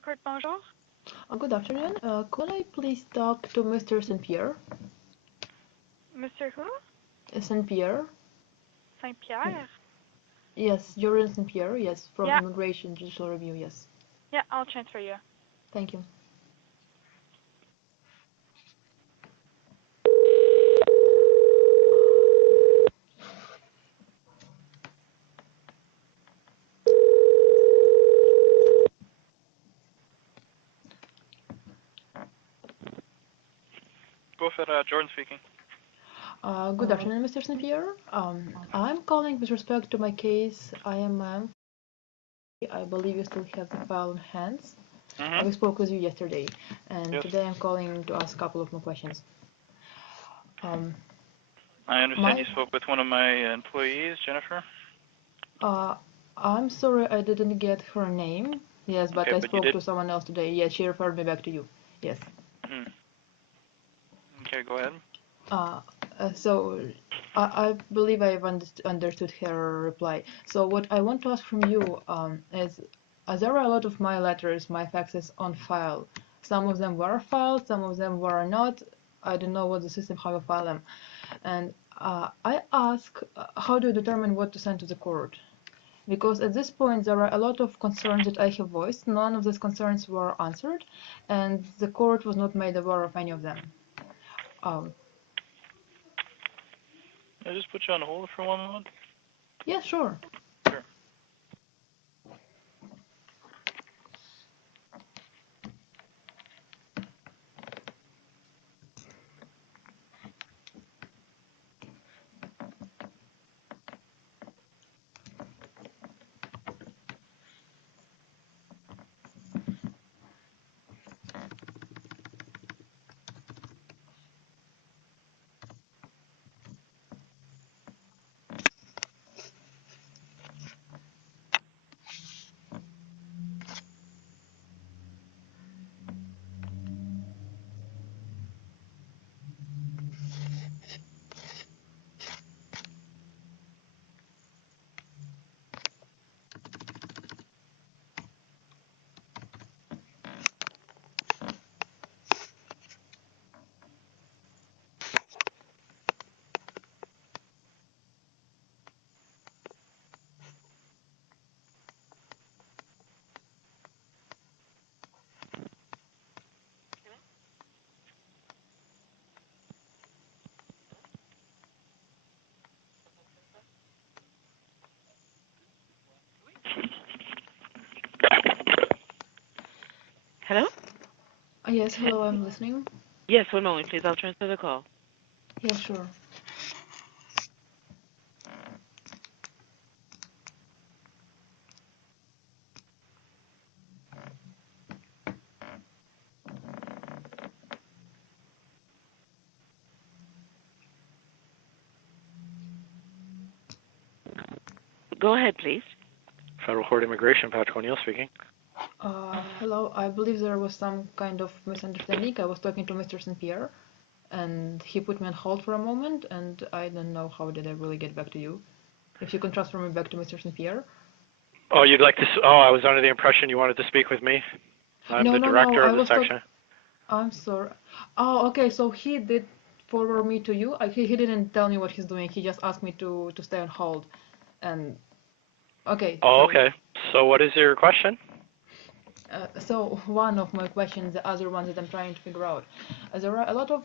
Court, bonjour. Good afternoon. Could I please talk to Mr. St. Pierre? Monsieur who? St. Pierre? Saint-Pierre? Yes, Jordan St. Pierre, yes, from Yeah. Immigration Judicial Review, yes. Yeah, I'll transfer you. Thank you. Go for Jordan speaking. Good afternoon, Mr. St. Pierre. I'm calling with respect to my case. I believe you still have the file in hands. We spoke with you yesterday, and Yes. today I'm calling to ask a couple of more questions. I understand you spoke with one of my employees, Jennifer. I'm sorry I didn't get her name. Yes, but Okay, I but you spoke did- to someone else today. Yes, she referred me back to you. Yes. Okay, go ahead. So I believe I've understood her reply. So what I want to ask from you is, there are a lot of my letters, my faxes on file. Some of them were filed, some of them were not. I don't know what the system, how you file them. And I ask, how do you determine what to send to the court? Because at this point there are a lot of concerns that I have voiced. None of these concerns were answered, and the court was not made aware of any of them. Can I just put you on hold for 1 moment? Yeah, sure. Sure. Hello? Yes, hello, I'm listening. Yes, 1 moment, please. I'll transfer the call. Yeah, sure. Go ahead, please. Federal Court Immigration, Patrick O'Neill speaking. Hello, I believe there was some kind of misunderstanding. I was talking to Mr. St. Pierre, and he put me on hold for a moment, and I don't know how did I really get back to you. If you can transfer me back to Mr. St. Pierre. Oh, you'd like to? I was under the impression you wanted to speak with me. I'm the director of the section. I'm sorry. Oh, okay. So he did forward me to you. He didn't tell me what he's doing. He just asked me to stay on hold, and okay. Oh, okay. So what is your question? So one of my questions, the other one that I'm trying to figure out, there are a lot of.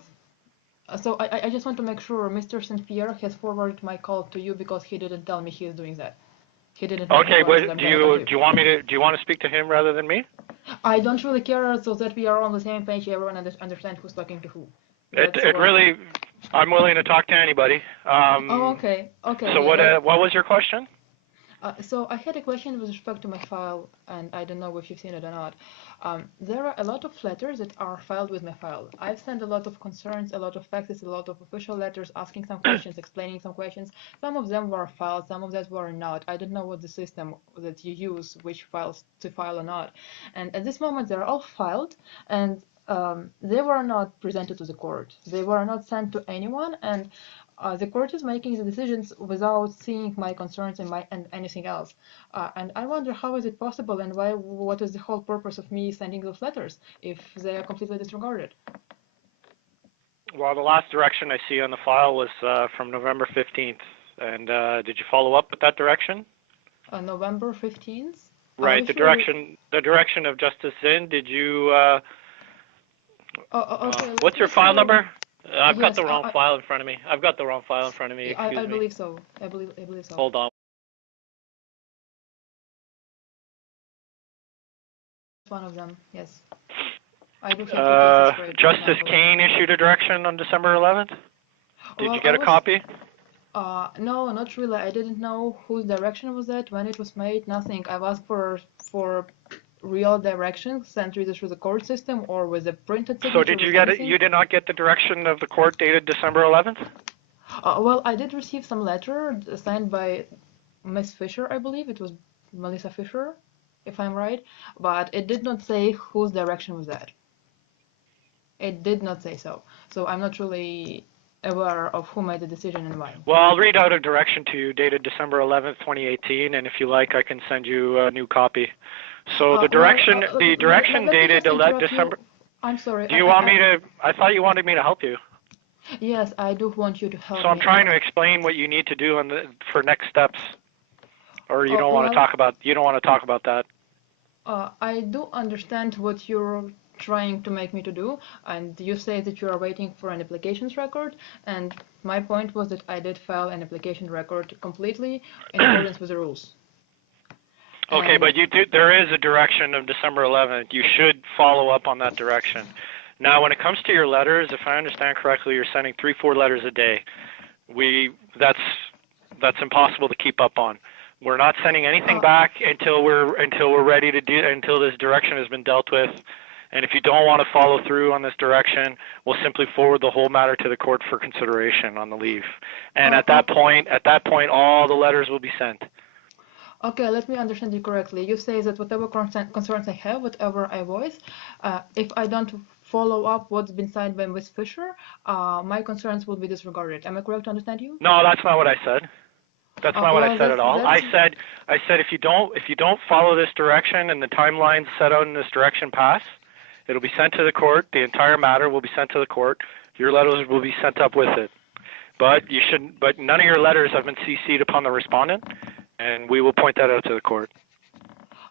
So I just want to make sure Mr. St. Pierre has forwarded my call to you because he didn't tell me he is doing that. He didn't. Okay. Do you want me to? Do you want to speak to him rather than me? I don't really care, so that we are on the same page. Everyone understands who's talking to who. It really. I'm willing to talk to anybody. Oh, okay. Okay. So what was your question? So I had a question with respect to my file, and I don't know if you've seen it or not. There are a lot of letters that are filed with my file. I've sent a lot of concerns, a lot of faxes, a lot of official letters asking some questions, explaining some questions. Some of them were filed, some of them were not. I don't know what the system that you use, which files to file or not. And at this moment, they're all filed, and they were not presented to the court. They were not sent to anyone, and the court is making the decisions without seeing my concerns and anything else. And I wonder how is it possible and what is the whole purpose of me sending those letters if they are completely disregarded? Well, the last direction I see on the file was from November 15th. And did you follow up with that direction? November 15th? Right, the direction of Justice Zinn. Did you? Okay. What's your file number? I've got Yes, the wrong file in front of me. I've got the wrong file in front of me. Excuse I me. believe so. I believe so. Hold on. One of them, yes. I do have cases Justice Kane issued a direction on December 11th. Did you get a copy? No, not really. I didn't know whose direction was that, when it was made, nothing. I've asked for real directions sent either through the court system or with a printed signature. So did you get it? You did not get the direction of the court dated December 11th? Well, I did receive some letter signed by Miss Fisher, I believe. It was Melissa Fisher, if I'm right. But it did not say whose direction was that. It did not say so. So I'm not really aware of who made the decision and why. Well, I'll read out a direction to you dated December 11th, 2018, and if you like, I can send you a new copy. So the direction, dated December. I'm sorry. Do you want me to? I thought you wanted me to help you. Yes, I do want you to help me. So I'm trying to explain what you need to do for next steps, or you don't want to talk about. You don't want to talk about that. I do understand what you're trying to make me to do, and you say that you are waiting for an applications record, and my point was that I did file an application record completely in accordance with the rules. Okay, but there is a direction of December 11th. You should follow up on that direction. Now, when it comes to your letters, if I understand correctly, you're sending 3-4 letters a day. That's impossible to keep up on. We're not sending anything back until we're ready to until this direction has been dealt with. And if you don't want to follow through on this direction, we'll simply forward the whole matter to the court for consideration on the leave. And at that point, all the letters will be sent. Okay, let me understand you correctly. You say that whatever concerns I have, whatever I voice, if I don't follow up what's been signed by Ms. Fisher, my concerns will be disregarded. Am I correct to understand you? No, that's not what I said. That's not what I said at all. I said if you don't follow this direction and the timelines set out in this direction pass, it'll be sent to the court. The entire matter will be sent to the court. Your letters will be sent up with it. But none of your letters have been CC'd upon the respondent, and we will point that out to the court.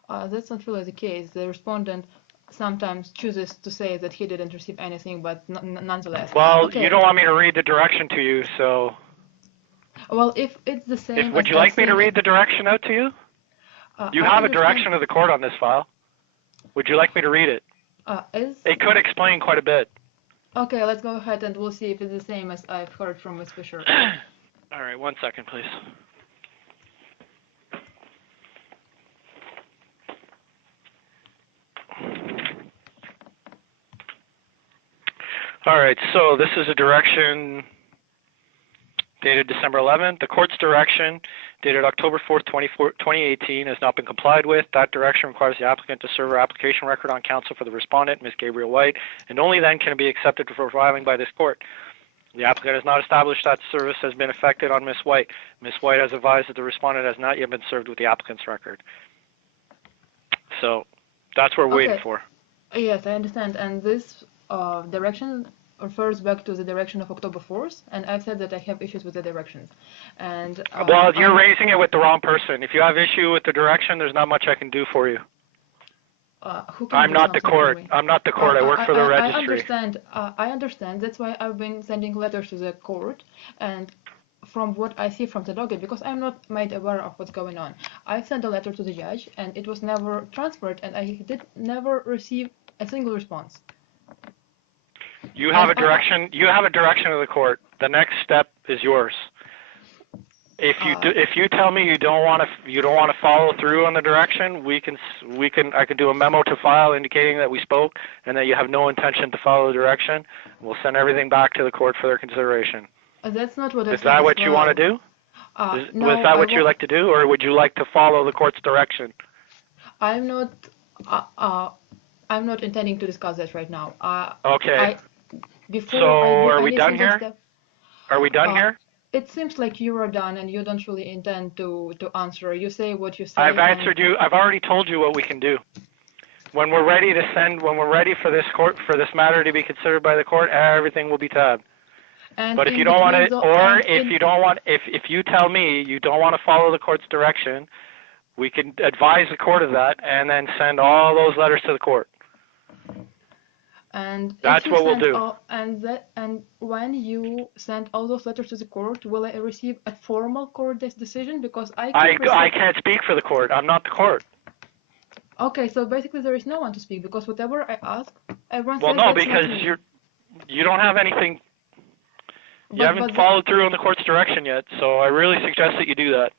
That's not really the case. The respondent sometimes chooses to say that he didn't receive anything, but nonetheless. Well, okay. You don't want me to read the direction to you, so. Well, if it's the same. Would you like me to read the direction out to you? You have a direction of the court on this file. Would you like me to read it? It could explain quite a bit. Okay, let's go ahead and we'll see if it's the same as I've heard from Ms. Fisher. All right, 1 second, please. All right, so this is a direction dated December 11th. The court's direction dated October 4th, 2018 has not been complied with. That direction requires the applicant to serve her application record on counsel for the respondent, Ms. Gabriel White, and only then can it be accepted for filing by this court. The applicant has not established that service has been effected on Ms. White. Ms. White has advised that the respondent has not yet been served with the applicant's record. So that's what we're waiting for. Yes, I understand. And this direction refers back to the direction of October 4th, and I've said that I have issues with the directions. And well, you're raising it with the wrong person. If you have issue with the direction, there's not much I can do for you. I'm not the court. I'm not the court. I work for the registry. I understand. That's why I've been sending letters to the court, and from what I see from the docket, because I'm not made aware of what's going on, I sent a letter to the judge, and it was never transferred, and I did never receive a single response. You have a direction. You have a direction of the court. The next step is yours. If you tell me you don't want to follow through on the direction, I can do a memo to file indicating that we spoke and that you have no intention to follow the direction. We'll send everything back to the court for their consideration. That's not what I said. Is that what you want to do? No, was that what you like to do, or would you like to follow the court's direction? I'm not intending to discuss that right now. Okay. So are we done here? Are we done here? It seems like you are done and you don't really intend to answer. You say what you say. I've answered you. I've already told you what we can do. When we're ready for this matter to be considered by the court, everything will be tabbed. And but if in you don't want between to, the- or and if in- you don't want, if you tell me you don't want to follow the court's direction, we can advise the court of that and then send all those letters to the court. And That's what we'll do. And when you send all those letters to the court, will I receive a formal court decision? Because I can't speak for the court. I'm not the court. Okay, so basically there is no one to speak because whatever I ask, everyone Well, says no, that's because not me. you don't have anything. You But haven't followed through on the court's direction yet, so I really suggest that you do that.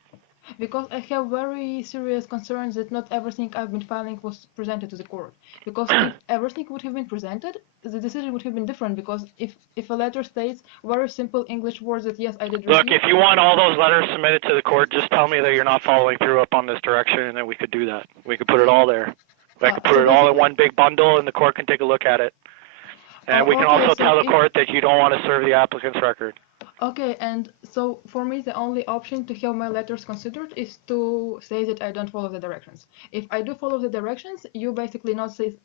Because I have very serious concerns that not everything I've been filing was presented to the court. Because if everything would have been presented, the decision would have been different. Because if a letter states very simple English words that yes, I did receive. Look, if you want all those letters submitted to the court, just tell me that you're not following through up on this direction, and then we could do that. We could put it all there. I could put it all in one big bundle, and the court can take a look at it. And we can also tell the court that you don't want to serve the applicant's record. Okay, and so for me, the only option to have my letters considered is to say that I don't follow the directions. If I do follow the directions, you basically not say,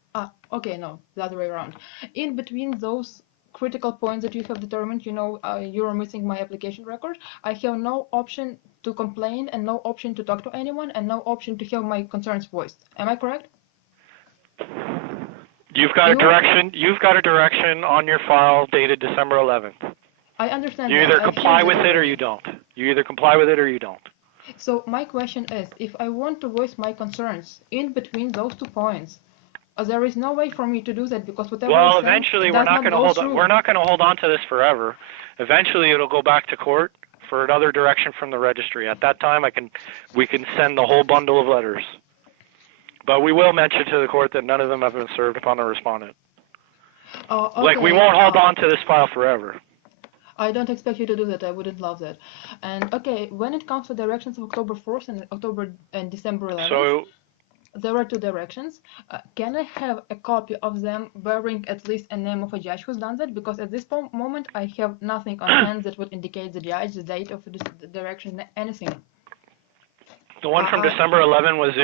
okay, no, the other way around. In between those critical points that you have determined, you are missing my application record, I have no option to complain and no option to talk to anyone and no option to have my concerns voiced. Am I correct? You've got a direction on your file dated December 11th. I understand. You either comply with it or you don't. You either comply with it or you don't. So my question is, if I want to voice my concerns in between those 2 points, there is no way for me to do that because whatever. Well, eventually we're not going to hold on. We're not going to hold on to this forever. Eventually it'll go back to court for another direction from the registry. At that time, we can send the whole bundle of letters. But we will mention to the court that none of them have been served upon the respondent. Okay, like we won't hold on to this file forever. I don't expect you to do that. I wouldn't love that. And okay, when it comes to directions of October 4th and December 11th, so there are 2 directions. Can I have a copy of them bearing at least a name of a judge who's done that? Because at this moment, I have nothing on hand that would indicate the judge, the date of the direction, anything. The one from December 11 was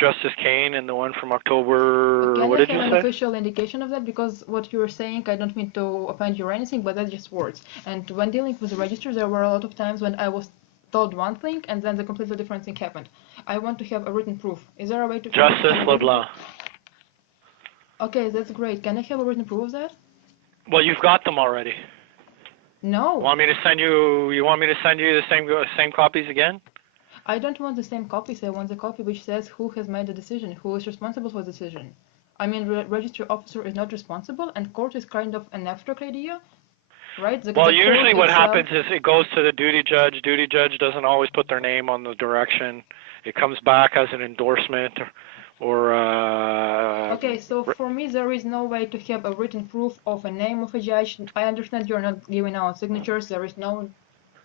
Justice Kane, and the one from October, what did you say? Can I have an official indication of that? Because what you were saying, I don't mean to offend you or anything, but that's just words. And when dealing with the register, there were a lot of times when I was told one thing, and then the completely different thing happened. I want to have a written proof. Is there a way to... Justice LeBlanc. Okay, that's great. Can I have a written proof of that? Well, you've got them already. No. You want me to send you the same copies again? I don't want the same copies. I want the copy which says who has made the decision, who is responsible for the decision. I mean, registry officer is not responsible, and court is kind of an abstract idea, right? Well, usually what happens is it goes to the duty judge. Duty judge doesn't always put their name on the direction. It comes back as an endorsement or Okay, so for me, there is no way to have a written proof of a name of a judge. I understand you're not giving out signatures. There is no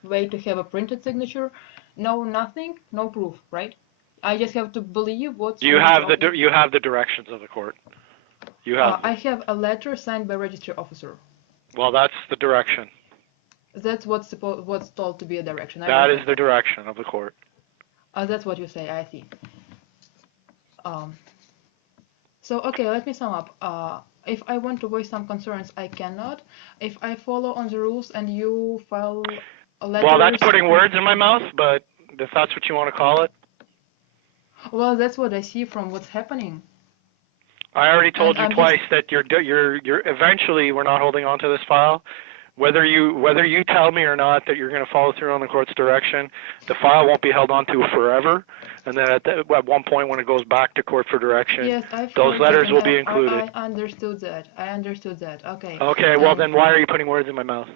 way to have a printed signature. No, nothing, no proof, right? I just have to believe what's... You have the directions of the court. You have. I have a letter signed by registry officer. Well, that's the direction. That's what's told to be a direction. That is the direction of the court. That's what you say. I see. So okay, let me sum up. If I want to voice some concerns, I cannot. If I follow on the rules and you file a letter... Well, that's putting words in my mouth, but if that's what you want to call it. Well, that's what I see from what's happening. I already told you twice that you're eventually we're not holding on to this file. Whether you tell me or not that you're going to follow through on the court's direction, the file won't be held on to forever. And then at one point when it goes back to court for direction, yes, those letters will be included. I understood that. Okay. Okay. Well, then why are you putting words in my mouth?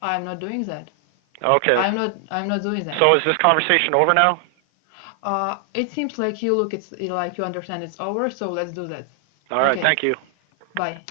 I'm not doing that. Okay. I'm not doing that. So is this conversation over now? It seems like you understand it's over, so let's do that. All right. Okay. Thank you. Bye.